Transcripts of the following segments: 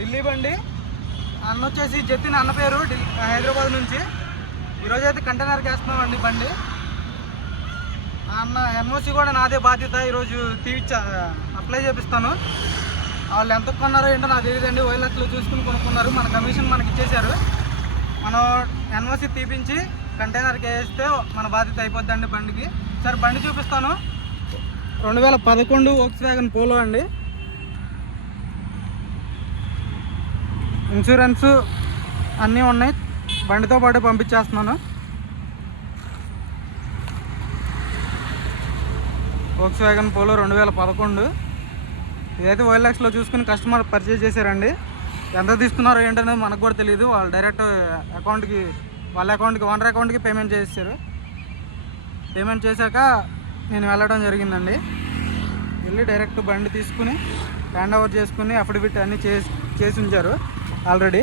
ఢిల్లీ బండి. అన్న వచ్చేసి జతిన్ అన్న పేరు, హైదరాబాద్ నుంచి. ఈరోజు అయితే కంటైనర్కి వేస్తున్నామండి బండి. అన్న ఎన్ఓసి కూడా నాదే బాధ్యత. ఈరోజు అప్లై చేపిస్తాను. వాళ్ళు ఎంత కొన్నారో ఏంటో నాకు తెలియదండి. ఓఎల్ఎక్స్లో చూసుకుని కొనుక్కున్నారు. మన కమిషన్ మనకి ఇచ్చేశారు. మనం ఎన్ఓసి తీపించి కంటైనర్కి వేస్తే మన బాధ్యత అయిపోద్దండి బండికి. సరే బండి చూపిస్తాను. 2011 వోక్స్వ్యాగన్ పోలో అండి. ఇన్సూరెన్స్ అన్నీ ఉన్నాయి. బండితో పాటు పంపించేస్తున్నాను. Volkswagen polo 2011. ఇదైతే ఓఎల్ఎక్స్లో చూసుకుని కస్టమర్ పర్చేజ్ చేశారండి. ఎంత తీసుకున్నారో ఏంటనేది మనకు కూడా తెలియదు. వాళ్ళు డైరెక్ట్ వాళ్ళ అకౌంట్కి ఓనర్ అకౌంట్కి పేమెంట్ చేశారు. పేమెంట్ చేశాక నేను వెళ్ళడం జరిగిందండి. వెళ్ళి డైరెక్ట్ బండి తీసుకుని హ్యాండ్ ఓవర్ చేసుకుని అఫిడవిట్ అన్నీ చేసి ఉంచారు ఆల్రెడీ.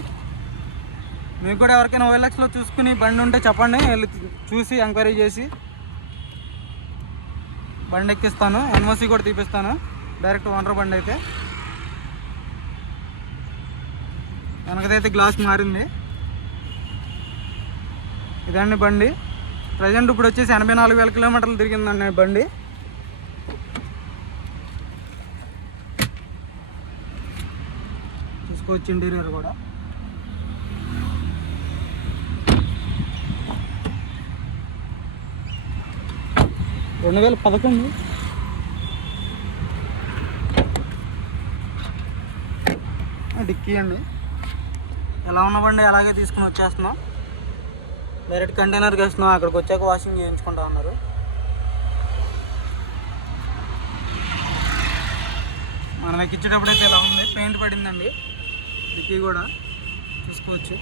మీకు కూడా ఎవరికైనా ఓఎల్ఎక్స్లో చూసుకుని బండి ఉంటే చెప్పండి. వెళ్ళి చూసి ఎంక్వైరీ చేసి బండి ఎక్కిస్తాను. ఎన్ఓసి కూడా తీపిస్తాను. డైరెక్ట్ ఓనర్ బండి అయితే. వెనకదైతే గ్లాస్ మారింది. ఇదండి బండి. ప్రజెంట్ ఇప్పుడు వచ్చేసి 84,000 కిలోమీటర్లు తిరిగిందండి బండి. చూసుకోవచ్చు ఇంటీరియర్ కూడా. రెండు 2011 డిక్కీ అండి. ఎలా ఉన్న బండి అలాగే తీసుకుని వచ్చేస్తున్నాం. డైరెక్ట్ కంటైనర్కి వేస్తున్నాం. అక్కడికి వచ్చాక వాషింగ్ చేయించుకుంటా ఉన్నారు. మనం ఎక్కించేటప్పుడు అయితే ఎలా ఉంది, పెయింట్ పడిందండి డిక్కీ కూడా చూసుకోవచ్చు.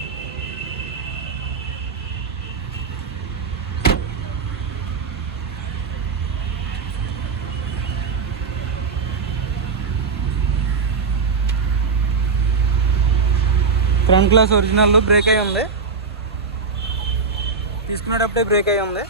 ఫ్రంట్ గ్లాస్ ఒరిజినల్, బ్రేక్ అయి ఉంది. తీసుకునేటప్పుడే బ్రేక్ అయి ఉంది.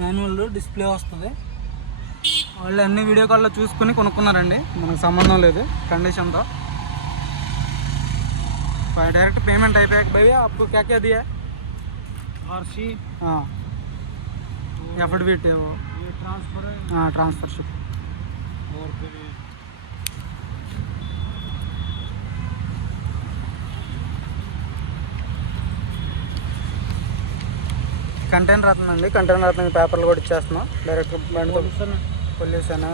మాన్యువల్ డిస్ప్లే వస్తుంది. వాళ్ళు అన్ని వీడియో కాల్లో చూసుకుని కొనుక్కున్నారండి. మనకు సంబంధం లేదు కండిషన్తో. डायरेक्ट पेमेंट అయిపోయాక भैया आपको क्या क्या दिया है? आरसी, हाँ एफिडेविट है वो, ये ट्रांसफर है, हाँ ट्रांसफर शिप, और फिर కంటైనర్ అవుతుందండి. కంటైనర్ అవుతుంది. పేపర్లు కూడా ఇచ్చేస్తున్నాం డైరెక్ట్ బండి. Pollution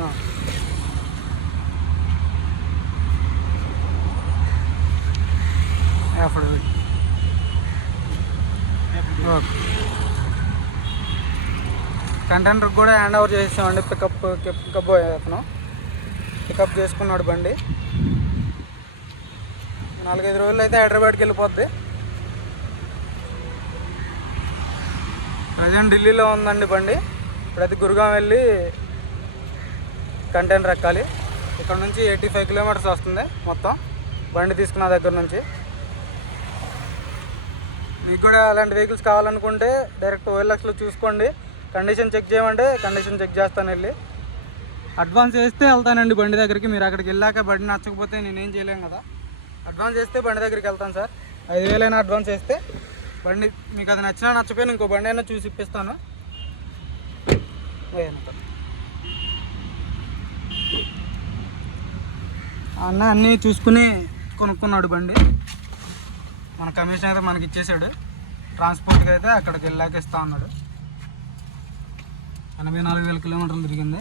affidavit. ఓకే, కంటైనర్ కూడా హ్యాండ్ ఓవర్ చేసామండి. పికప్ అతను పికప్ చేసుకున్నాడు బండి. 4-5 రోజులు అయితే హైదరాబాద్కి వెళ్ళిపోద్ది. ప్రజెంట్ ఢిల్లీలో ఉందండి బండి. ఇప్పుడైతే గురుగాం వెళ్ళి కంటైనర్ ఎక్కాలి. ఇక్కడ నుంచి 85 కిలోమీటర్స్ వస్తుంది మొత్తం బండి తీసుకున్న దగ్గర నుంచి. మీకు కూడా అలాంటి వెహికల్స్ కావాలనుకుంటే డైరెక్ట్ ఓఎల్ఎక్స్లో చూసుకోండి. కండిషన్ చెక్ చేయమంటే కండిషన్ చెక్ చేస్తాను. వెళ్ళి అడ్వాన్స్ వేస్తే వెళ్తానండి బండి దగ్గరికి. మీరు అక్కడికి వెళ్ళాక బండి నచ్చకపోతే నేనేం చేయలేం కదా. అడ్వాన్స్ వేస్తే బండి దగ్గరికి వెళ్తాను సార్. 5,000 అయినా అడ్వాన్స్ వేస్తే బండి మీకు అది నచ్చినా నచ్చపోయినా ఇంకో బండి అయినా చూసి ఇప్పిస్తాను. అన్న అన్నీ చూసుకుని కొనుక్కున్నాడు బండి. మన కమిషన్ అయితే మనకి ఇచ్చేసాడు. ట్రాన్స్పోర్ట్కి అయితే అక్కడికి వెళ్ళాక ఇస్తా అన్నాడు. 84,000 కిలోమీటర్లు తిరిగింది.